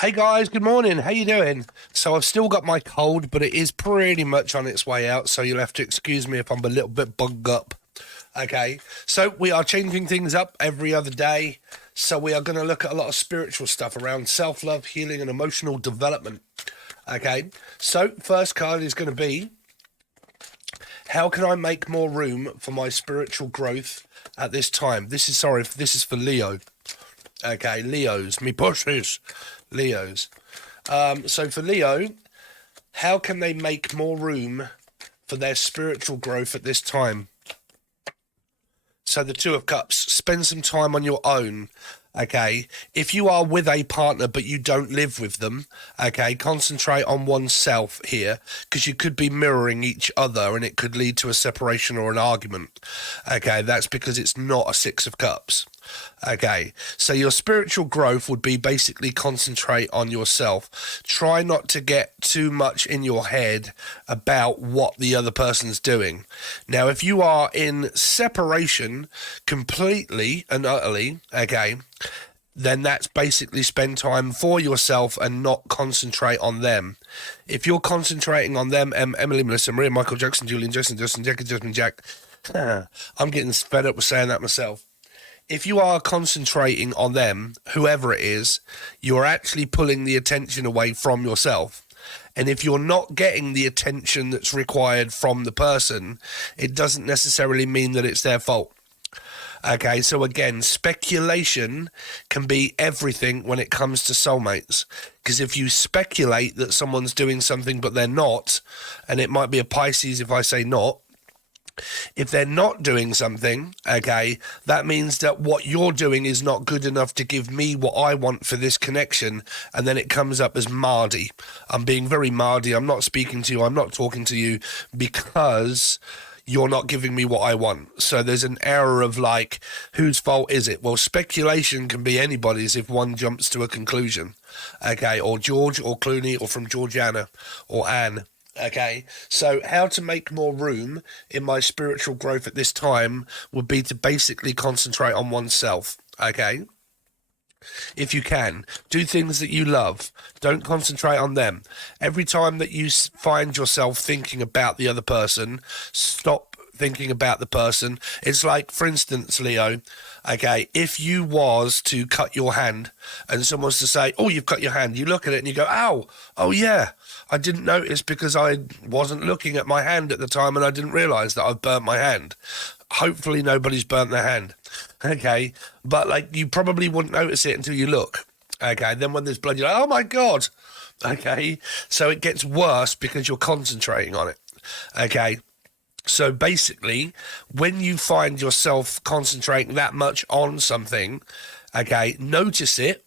Hey guys, good morning. How you doing? So I've still got my cold, but it is pretty much on its way out, so you'll have to excuse me if I'm a little bit bugged up. Okay, so we are changing things up every other day. So we are going to look at a lot of spiritual stuff around self-love, healing, and emotional development. Okay, so first card is going to be, how can I make more room for my spiritual growth at this time? This is for Leo. Okay, Leos, me pushes, Leos. So for Leo, how can they make more room for their spiritual growth at this time? So the Two of Cups, spend some time on your own. Okay, if you are with a partner but you don't live with them, okay, concentrate on oneself here, because you could be mirroring each other and it could lead to a separation or an argument. Okay, that's because it's not a Six of Cups. Okay, so your spiritual growth would be basically concentrate on yourself. Try not to get too much in your head about what the other person's doing. Now, if you are in separation completely and utterly, okay, then that's basically spend time for yourself and not concentrate on them. If you're concentrating on them, Emily, Melissa, Maria, Michael, Jackson, Julian, Justin, Jack, Jasmine, Jack, I'm getting fed up with saying that myself. If you are concentrating on them, whoever it is, you're actually pulling the attention away from yourself. And if you're not getting the attention that's required from the person, it doesn't necessarily mean that it's their fault. Okay, so again, speculation can be everything when it comes to soulmates. Because if you speculate that someone's doing something but they're not, and it might be a Pisces if I say not, if they're not doing something, okay, that means that what you're doing is not good enough to give me what I want for this connection, and then it comes up as Mardy. I'm being very Mardy. I'm not speaking to you. I'm not talking to you because you're not giving me what I want. So there's an error of like, whose fault is it? Well, speculation can be anybody's if one jumps to a conclusion, okay, or George or Clooney or from Georgiana or Anne. Okay, so how to make more room in my spiritual growth at this time would be to basically concentrate on oneself, okay? If you can, do things that you love. Don't concentrate on them. Every time that you find yourself thinking about the other person, stop thinking about the person. It's like, for instance, Leo, okay, if you was to cut your hand and someone was to say, oh, you've cut your hand, you look at it and you go, ow, oh yeah, I didn't notice because I wasn't looking at my hand at the time and I didn't realise that I've burnt my hand. Hopefully nobody's burnt their hand, okay, but like you probably wouldn't notice it until you look, okay, then when there's blood you're like, oh my God, okay, so it gets worse because you're concentrating on it, okay. So basically, when you find yourself concentrating that much on something, okay, notice it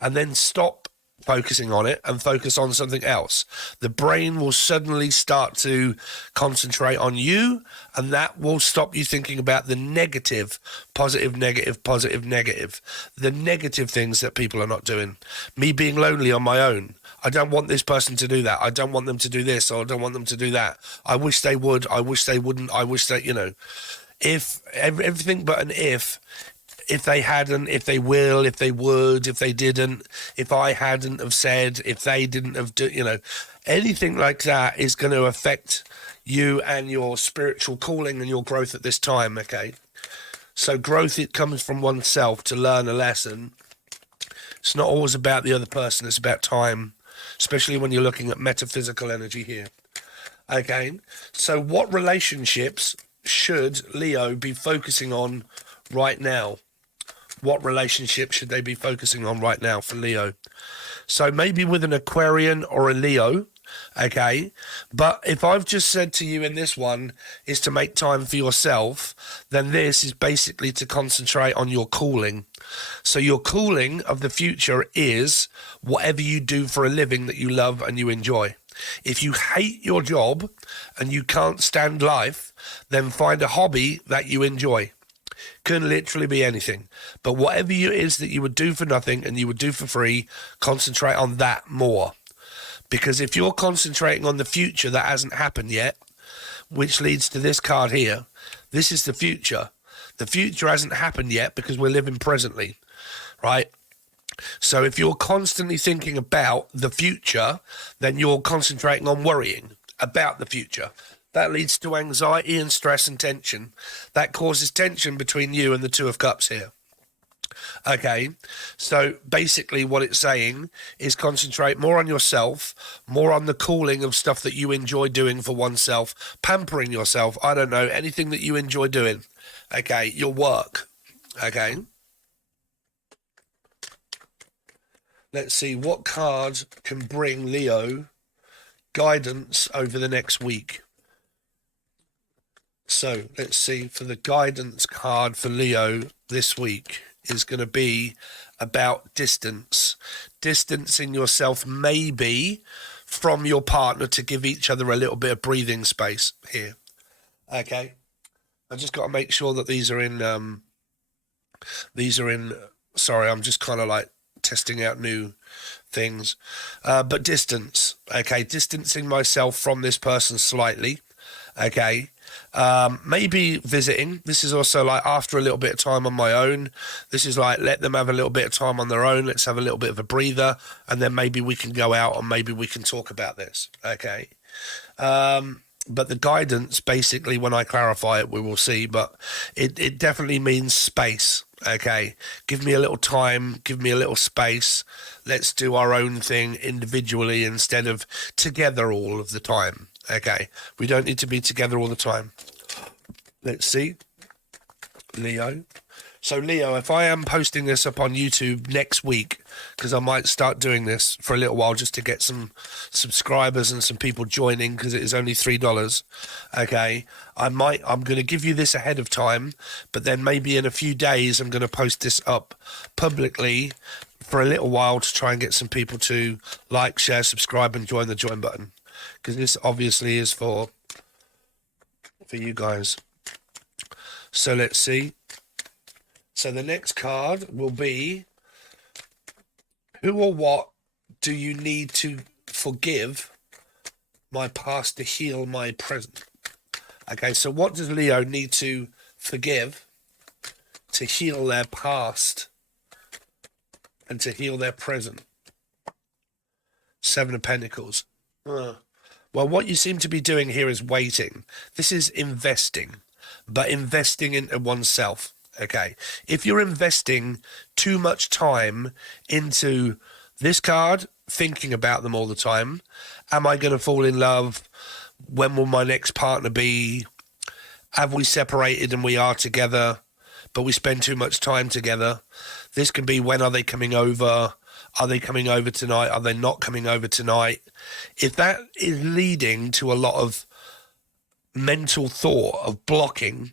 and then stop focusing on it and focus on something else. The brain will suddenly start to concentrate on you, and that will stop you thinking about the negative, positive, negative, positive, negative, the negative things that people are not doing. Me being lonely on my own. I don't want this person to do that. I don't want them to do this, or I don't want them to do that. I wish they would. I wish they wouldn't. I wish they, if everything but an if they hadn't, if they will, if they would, if they didn't, if I hadn't have said, if they didn't have anything like that is going to affect you and your spiritual calling and your growth at this time, okay? So growth, it comes from oneself to learn a lesson. It's not always about the other person, it's about time, especially when you're looking at metaphysical energy here. Okay, so what relationships should Leo be focusing on right now? What relationship should they be focusing on right now for Leo? So maybe with an Aquarian or a Leo, okay? But if I've just said to you in this one is to make time for yourself, then this is basically to concentrate on your calling. So your calling of the future is whatever you do for a living that you love and you enjoy. If you hate your job and you can't stand life, then find a hobby that you enjoy. Can literally be anything, but whatever it is that you would do for nothing and you would do for free, concentrate on that more. Because if you're concentrating on the future that hasn't happened yet, which leads to this card here, this is the future. The future hasn't happened yet because we're living presently, right? So if you're constantly thinking about the future, then you're concentrating on worrying about the future. That leads to anxiety and stress and tension. That causes tension between you and the Two of Cups here. Okay, so basically what it's saying is concentrate more on yourself, more on the calling of stuff that you enjoy doing for oneself, pampering yourself, I don't know, anything that you enjoy doing. Okay, your work. Okay. Let's see what card can bring Leo guidance over the next week. So let's see, for the guidance card for Leo this week is going to be about distance. Distancing yourself maybe from your partner to give each other a little bit of breathing space here. Okay. I just got to make sure that these are in, sorry, I'm just kind of like testing out new things. But distance, okay, distancing myself from this person slightly, okay. Maybe visiting. This is also like after a little bit of time on my own. This is like let them have a little bit of time on their own. Let's have a little bit of a breather, and then maybe we can go out and maybe we can talk about this. Okay. But the guidance, basically, when I clarify it, we will see. But it definitely means space. Okay. Give me a little time. Give me a little space. Let's do our own thing individually instead of together all of the time. Okay, we don't need to be together all the time. Let's see. Leo. So, Leo, if I am posting this up on YouTube next week, because I might start doing this for a little while just to get some subscribers and some people joining because it is only $3. Okay, I'm going to give you this ahead of time, but then maybe in a few days I'm going to post this up publicly for a little while to try and get some people to like, share, subscribe, and join the join button. Because this obviously is for you guys. So let's see. So the next card will be, who or what do you need to forgive my past to heal my present? Okay, so what does Leo need to forgive to heal their past and to heal their present? Seven of Pentacles. Well, what you seem to be doing here is waiting. This is investing, but investing into oneself. Okay. If you're investing too much time into this card, thinking about them all the time, am I going to fall in love? When will my next partner be? Have we separated and we are together, but we spend too much time together? This can be, when are they coming over? Are they coming over tonight? Are they not coming over tonight? If that is leading to a lot of mental thought of blocking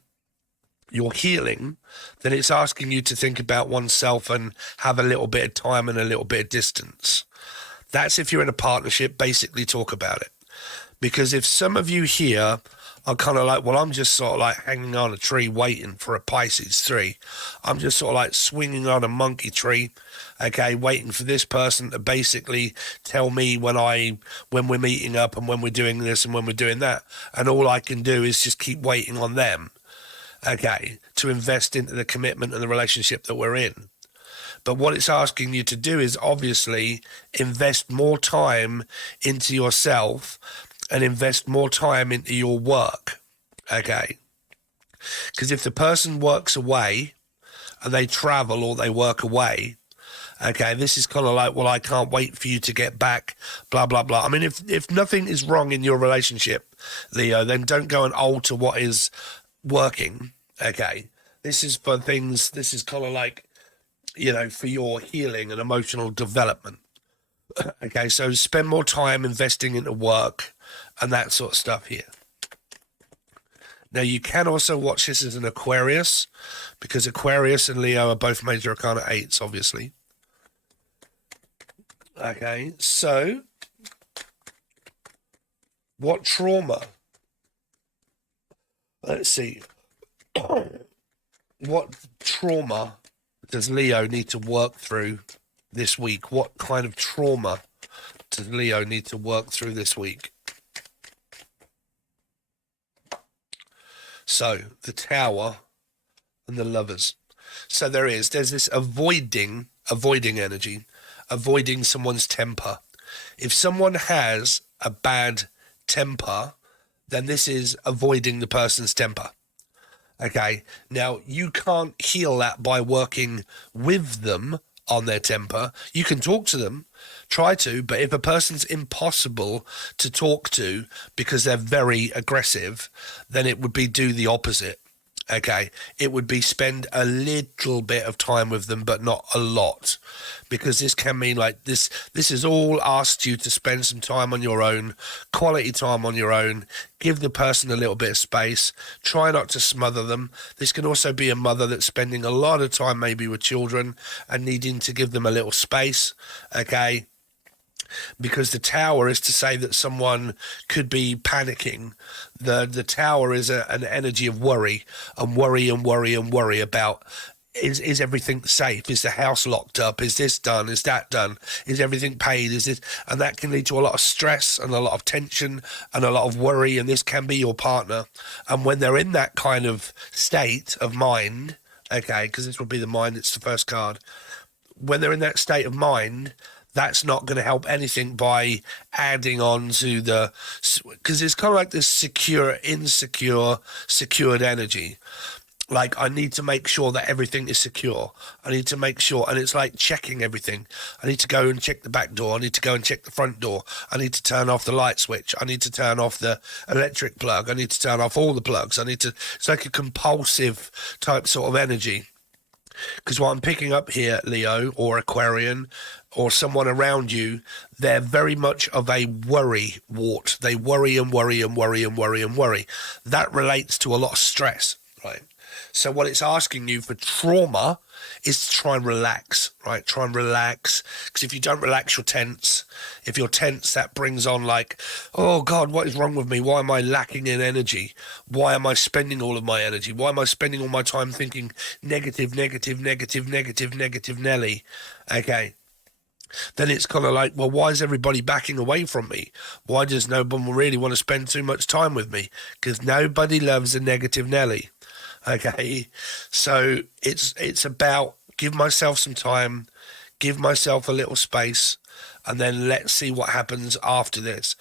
your healing, then it's asking you to think about oneself and have a little bit of time and a little bit of distance. That's if you're in a partnership, basically talk about it. Because if some of you here are kind of like, well, I'm just sort of like hanging on a tree waiting for a Pisces 3. I'm just sort of like swinging on a monkey tree, okay, waiting for this person to basically tell me when we're meeting up and when we're doing this and when we're doing that. And all I can do is just keep waiting on them, okay, to invest into the commitment and the relationship that we're in. But what it's asking you to do is obviously invest more time into yourself and invest more time into your work, okay? Because if the person works away and they travel or they work away, okay, this is kind of like, well, I can't wait for you to get back, blah, blah, blah. I mean, if nothing is wrong in your relationship, Leo, then don't go and alter what is working, okay? This is for things, this is kind of like, you know, for your healing and emotional development. Okay, so spend more time investing into work and that sort of stuff here. Now, you can also watch this as an Aquarius, because Aquarius and Leo are both major arcana 8s, obviously. Okay, so what trauma? Let's see. What trauma does Leo need to work through this week? What kind of trauma does Leo need to work through this week? So, the Tower and the Lovers. So there's this avoiding, avoiding energy, avoiding someone's temper. If someone has a bad temper, then this is avoiding the person's temper. Okay, now you can't heal that by working with them on their temper. You can talk to them, try to, but if a person's impossible to talk to because they're very aggressive, then it would be do the opposite. Okay, it would be spend a little bit of time with them, but not a lot, because this can mean like this is all asked you to spend some time on your own, quality time on your own, give the person a little bit of space, try not to smother them. This can also be a mother that's spending a lot of time maybe with children and needing to give them a little space, okay? Because the tower is to say that someone could be panicking. The tower is an energy of worry and worry and worry and worry about is everything safe? Is the house locked up? Is this done? Is that done? Is everything paid? Is this? And that can lead to a lot of stress and a lot of tension and a lot of worry, and this can be your partner. And when they're in that kind of state of mind, okay, because this would be the mind, it's the first card. When they're in that state of mind, that's not going to help anything by adding on to the, because it's kind of like this secure, insecure, secured energy. Like, I need to make sure that everything is secure. I need to make sure, and it's like checking everything. I need to go and check the back door. I need to go and check the front door. I need to turn off the light switch. I need to turn off the electric plug. I need to turn off all the plugs. It's like a compulsive type sort of energy. Because what I'm picking up here, Leo or Aquarian or someone around you, they're very much of a worry wart. They worry and worry and worry and worry and worry. That relates to a lot of stress, right? So what it's asking you for trauma is to try and relax, right? Try and relax. Because if you don't relax, you're tense. If you're tense, that brings on like, oh God, what is wrong with me? Why am I lacking in energy? Why am I spending all of my energy? Why am I spending all my time thinking negative, negative, negative, negative, negative, Nelly? Okay. Then it's kind of like, well, why is everybody backing away from me? Why does no one really want to spend too much time with me? Because nobody loves a negative Nelly. Okay, so it's about give myself some time, give myself a little space, and then let's see what happens after this.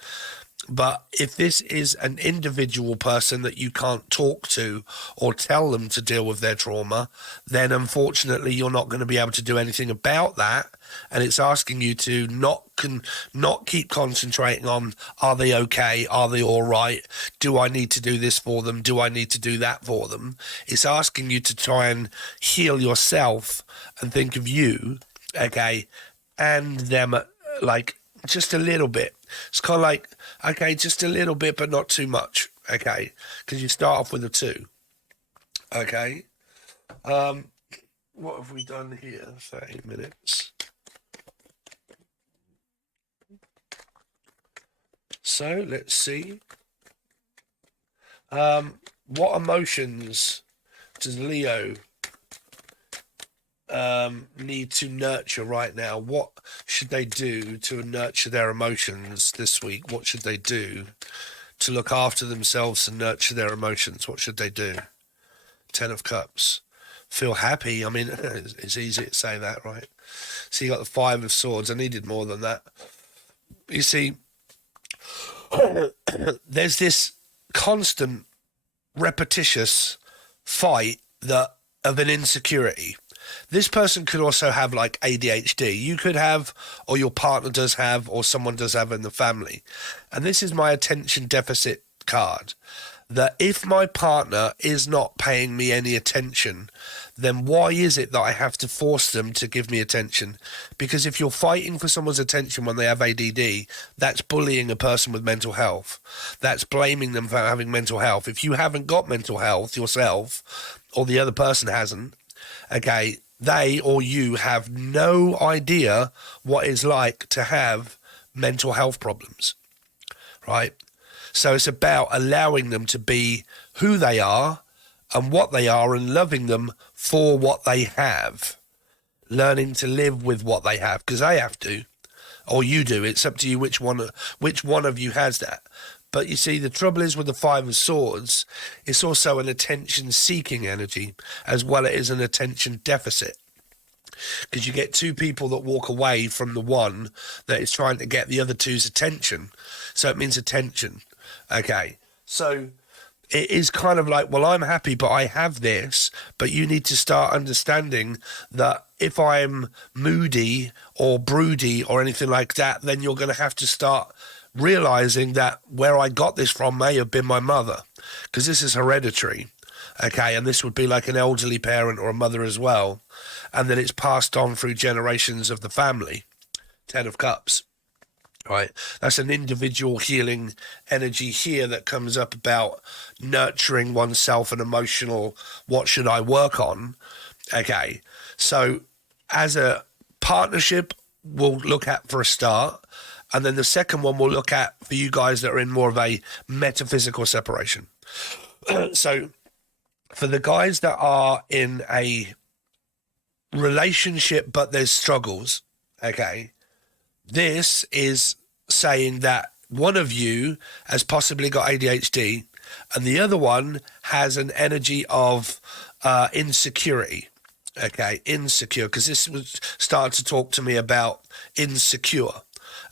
But if this is an individual person that you can't talk to or tell them to deal with their trauma, then unfortunately you're not going to be able to do anything about that. And it's asking you to not keep concentrating on, are they okay? Are they all right? Do I need to do this for them? Do I need to do that for them? It's asking you to try and heal yourself and think of you, okay, and them like just a little bit. It's kind of like, okay, just a little bit, but not too much, okay, because you start off with a 2, okay. What have we done here? 30 minutes. So let's see. What emotions does Leo need to nurture right now? What should they do to nurture their emotions this week? What should they do to look after themselves and nurture their emotions? What should they do? 10 of Cups. Feel happy. I mean, it's easy to say that, right? So you got the 5 of Swords. I needed more than that. You see, there's this constant repetitious fight of an insecurity. This person could also have like ADHD. You could have, or your partner does have, or someone does have in the family. And this is my attention deficit card. That if my partner is not paying me any attention, then why is it that I have to force them to give me attention? Because if you're fighting for someone's attention when they have ADD, that's bullying a person with mental health. That's blaming them for having mental health. If you haven't got mental health yourself, or the other person hasn't, okay, they or you have no idea what it's like to have mental health problems, right? So it's about allowing them to be who they are and what they are and loving them for what they have. Learning to live with what they have, because they have to, or you do. It's up to you which one of you has that. But you see, the trouble is with the 5 of Swords, it's also an attention-seeking energy as well as an attention deficit. because you get two people that walk away from the one that is trying to get the other two's attention. So it means attention. Okay. So it is kind of like, well, I'm happy, but I have this, but you need to start understanding that if I'm moody or broody or anything like that, then you're going to have to start realizing that where I got this from may have been my mother, because this is hereditary. Okay, and this would be like an elderly parent or a mother as well, and then it's passed on through generations of the family. 10 of Cups, right? That's an individual healing energy here that comes up about nurturing oneself and emotional, what should I work on? Okay, so as a partnership, we'll look at for a start, and then the second one we'll look at for you guys that are in more of a metaphysical separation. So for the guys that are in a relationship but there's struggles, okay, this is saying that one of you has possibly got ADHD and the other one has an energy of insecurity. Okay, insecure, because this was started to talk to me about insecure.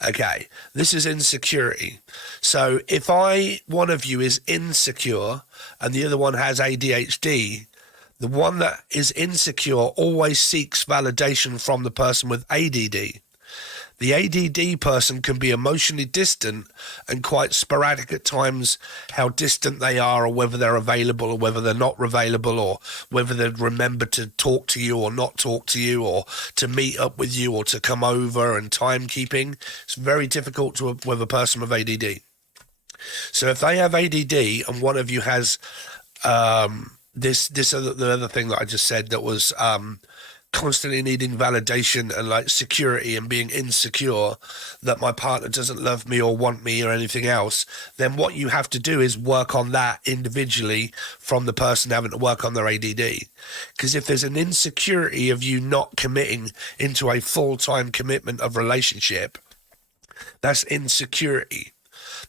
Okay, this is insecurity. So if one of you is insecure and the other one has ADHD, the one that is insecure always seeks validation from the person with ADD. The ADD person can be emotionally distant and quite sporadic at times how distant they are, or whether they're available or whether they're not available, or whether they remember to talk to you or not talk to you, or to meet up with you or to come over, and timekeeping. It's very difficult with a person with ADD. So if they have ADD and one of you has the other thing that I just said that was constantly needing validation and like security and being insecure that my partner doesn't love me or want me or anything else, then what you have to do is work on that individually from the person having to work on their ADD. Because if there's an insecurity of you not committing into a full-time commitment of relationship, that's insecurity.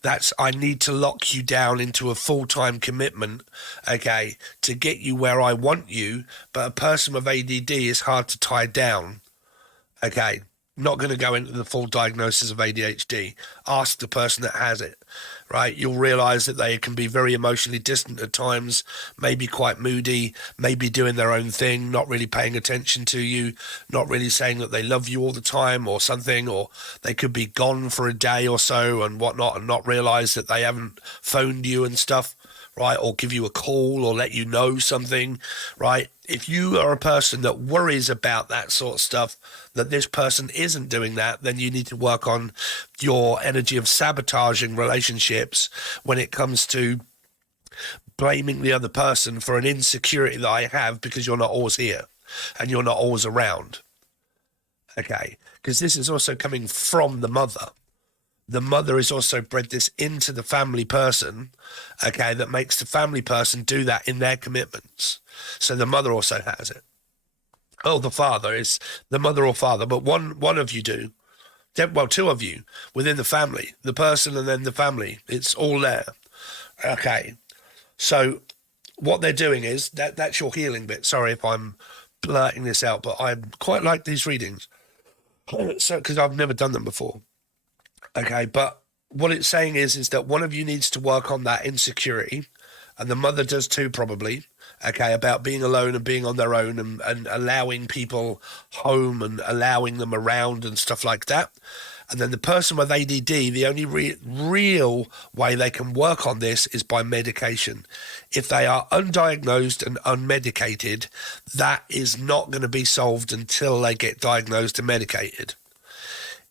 That's, I need to lock you down into a full-time commitment, okay, to get you where I want you. But a person with ADD is hard to tie down, okay. Not going to go into the full diagnosis of ADHD. Ask the person that has it, right? You'll realize that they can be very emotionally distant at times, maybe quite moody, maybe doing their own thing, not really paying attention to you, not really saying that they love you all the time or something, or they could be gone for a day or so and whatnot and not realize that they haven't phoned you and stuff, right? Or give you a call or let you know something, right? If you are a person that worries about that sort of stuff, that this person isn't doing that, then you need to work on your energy of sabotaging relationships when it comes to blaming the other person for an insecurity that I have because you're not always here and you're not always around. Okay, because this is also coming from the mother. The mother has also bred this into the family person, okay, that makes the family person do that in their commitments. So the mother also has it. Oh, the father is the mother or father, but one of you do. Well, two of you within the family, the person and then the family. It's all there. Okay. So what they're doing is, that's your healing bit. Sorry if I'm blurting this out, but I quite like these readings. So, because I've never done them before. Okay, but what it's saying is that one of you needs to work on that insecurity, and the mother does too, probably, okay, about being alone and being on their own and allowing people home and allowing them around and stuff like that. And then the person with ADD, the only real way they can work on this is by medication. If they are undiagnosed and unmedicated, that is not going to be solved until they get diagnosed and medicated.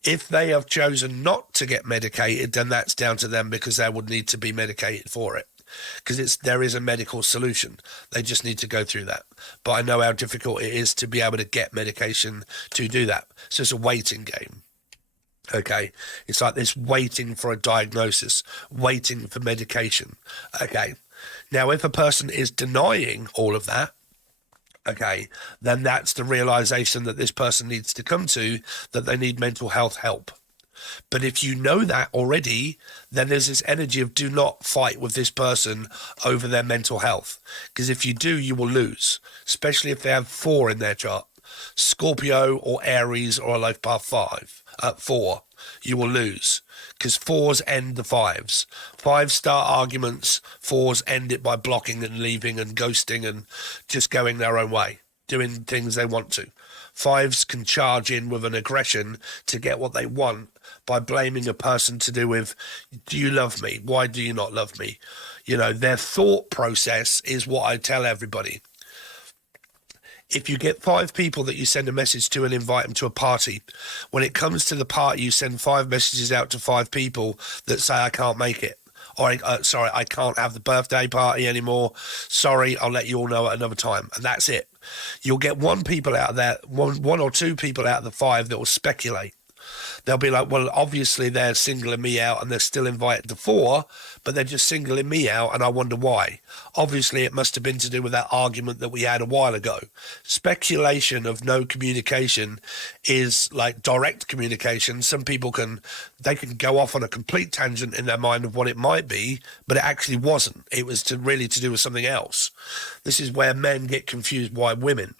If they have chosen not to get medicated, then that's down to them, because they would need to be medicated for it. Because there is a medical solution. They just need to go through that. But I know how difficult it is to be able to get medication to do that. So it's a waiting game. Okay, it's like this waiting for a diagnosis, waiting for medication. Okay, now if a person is denying all of that, okay, then that's the realization that this person needs to come to, that they need mental health help. But if you know that already, then there's this energy of do not fight with this person over their mental health. Because if you do, you will lose, especially if they have 4 in their chart. Scorpio or Aries or a life path 4, you will lose. Because 4s end the 5s. 5s start arguments, 4s end it by blocking and leaving and ghosting and just going their own way, doing things they want to. 5s can charge in with an aggression to get what they want by blaming a person to do with, do you love me? Why do you not love me? You know, their thought process is what I tell everybody. If you get 5 people that you send a message to and invite them to a party, when it comes to the party, you send 5 messages out to 5 people that say, I can't make it. Or, sorry, I can't have the birthday party anymore. Sorry, I'll let you all know at another time. And that's it. You'll get one or two people out of the 5 that will speculate. They'll be like, well, obviously they're singling me out and they're still invited to 4, but they're just singling me out and I wonder why. Obviously it must have been to do with that argument that we had a while ago. Speculation of no communication is like direct communication. Some people can go off on a complete tangent in their mind of what it might be, but it actually wasn't. It was really to do with something else. This is where men get confused by women.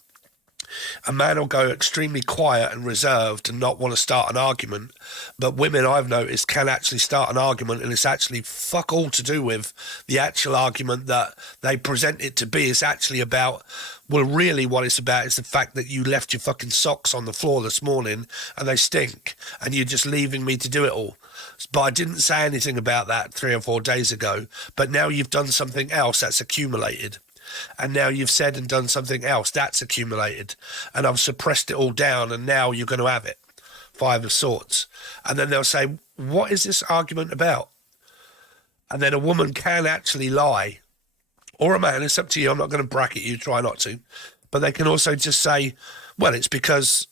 A man will go extremely quiet and reserved and not want to start an argument, but women, I've noticed, can actually start an argument and it's actually fuck all to do with the actual argument that they present it to be. It's actually about, well, really what it's about is the fact that you left your fucking socks on the floor this morning and they stink and you're just leaving me to do it all. But I didn't say anything about that 3 or 4 days ago, but now you've done something else that's accumulated. And now you've said and done something else that's accumulated, and I've suppressed it all down, and now you're going to have it. 5 of Swords. And then they'll say, what is this argument about? And then a woman can actually lie, or a man, it's up to you, I'm not going to bracket you, try not to, but they can also just say, well, it's because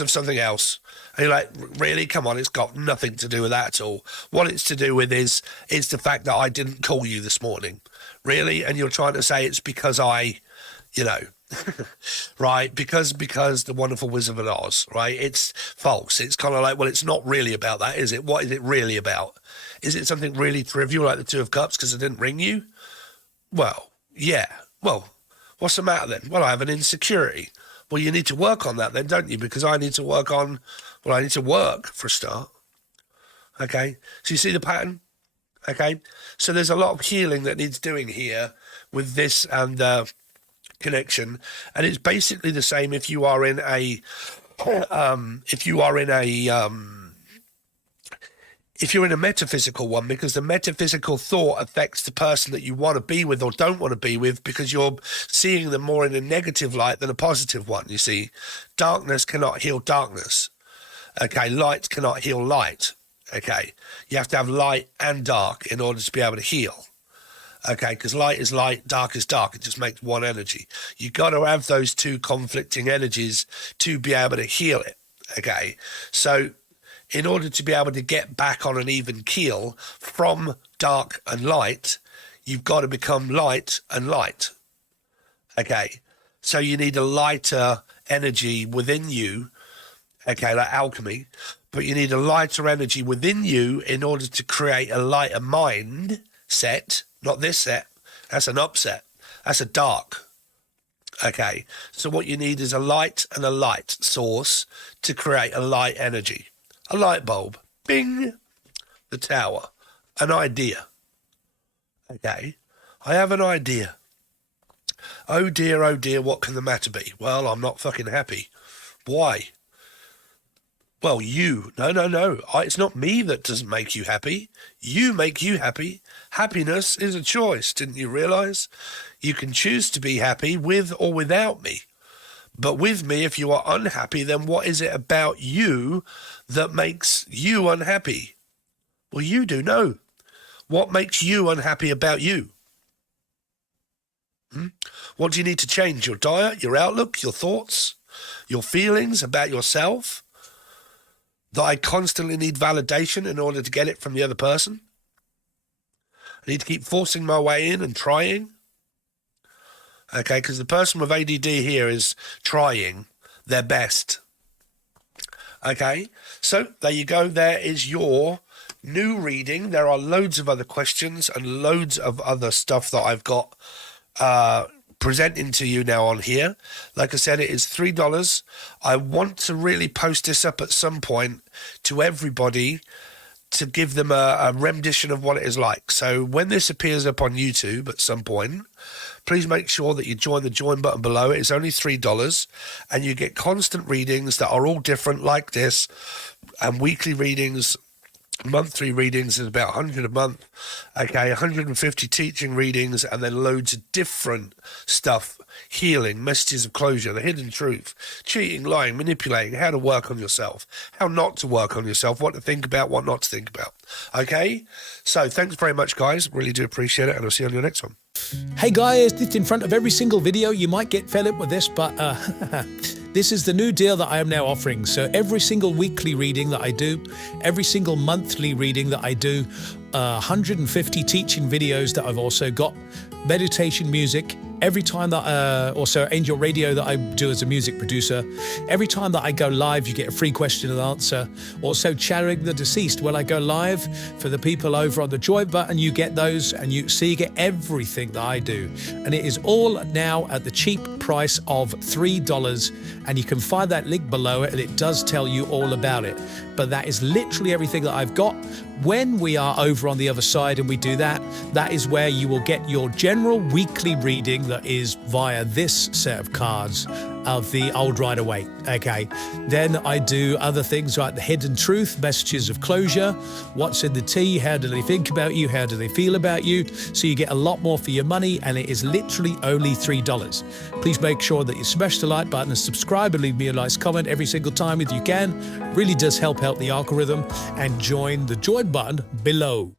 of something else. And you're like, really? Come on, it's got nothing to do with that at all. What it's to do with is the fact that I didn't call you this morning. Really? And you're trying to say it's because I, you know, right? Because the Wonderful Wizard of Oz, right? It's false. It's kind of like, well, it's not really about that, is it? What is it really about? Is it something really trivial like the 2 of Cups because I didn't ring you? Well, yeah. Well, what's the matter then? Well, I have an insecurity. Well, you need to work on that then, don't you? Because I need to work for a start. Okay? So you see the pattern? Okay? So there's a lot of healing that needs doing here with this and connection. And it's basically the same if you are in a if you're in a metaphysical one, because the metaphysical thought affects the person that you want to be with or don't want to be with, because you're seeing them more in a negative light than a positive one, you see. Darkness cannot heal darkness. Okay, light cannot heal light. Okay, you have to have light and dark in order to be able to heal. Okay, because light is light, dark is dark. It just makes one energy. You got to have those 2 conflicting energies to be able to heal it. Okay, so in order to be able to get back on an even keel from dark and light, you've got to become light and light. Okay, so you need a lighter energy within you. Okay, like alchemy. But you need a lighter energy within you in order to create a lighter mind set. Not this set. That's an upset. That's a dark. Okay. So what you need is a light and a light source to create a light energy. A light bulb. Bing. The tower. An idea. Okay. I have an idea. Oh dear, what can the matter be? Well, I'm not fucking happy. Why? Well, you. No. It's not me that doesn't make you happy. You make you happy. Happiness is a choice, didn't you realize? You can choose to be happy with or without me. But with me, if you are unhappy, then what is it about you that makes you unhappy? Well, you do know. What makes you unhappy about you? What do you need to change? Your diet, your outlook, your thoughts, your feelings about yourself? That I constantly need validation in order to get it from the other person? I need to keep forcing my way in and trying? Okay, because the person with ADD here is trying their best. Okay, so there you go. There is your new reading. There are loads of other questions and loads of other stuff that I've got presenting to you now on here. Like I said, it is $3. I want to really post this up at some point to everybody to give them a rendition of what it is like. So when this appears up on YouTube at some point, please make sure that you join the join button below. It's only $3 and you get constant readings that are all different like this, and weekly readings. Monthly readings is about 100 a month, okay, 150 teaching readings, and then loads of different stuff: healing, messages of closure, the hidden truth, cheating, lying, manipulating, how to work on yourself, how not to work on yourself, what to think about, what not to think about. Okay, so thanks very much, guys. Really do appreciate it, and I'll see you on your next one. Hey guys, it's in front of every single video. You might get fed up with this, but this is the new deal that I am now offering. So every single weekly reading that I do, every single monthly reading that I do, 150 teaching videos that I've also got, meditation music, every time that, also Angel Radio that I do as a music producer, every time that I go live, you get a free question and answer. Also Charring the Deceased, when I go live for the people over on the join button, you get those, and you get everything that I do. And it is all now at the cheap price of $3, and you can find that link below it, and it does tell you all about it. But that is literally everything that I've got. When we are over on the other side and we do that, that is where you will get your general weekly reading that is via this set of cards of the Old Rider-Waite. Okay, then I do other things like the hidden truth, messages of closure, what's in the tea, how do they think about you, how do they feel about you. So you get a lot more for your money, and it is literally only $3. Please make sure that you smash the like button and subscribe, and leave me a nice comment every single time if you can. Really does help out the algorithm. And join the join button below.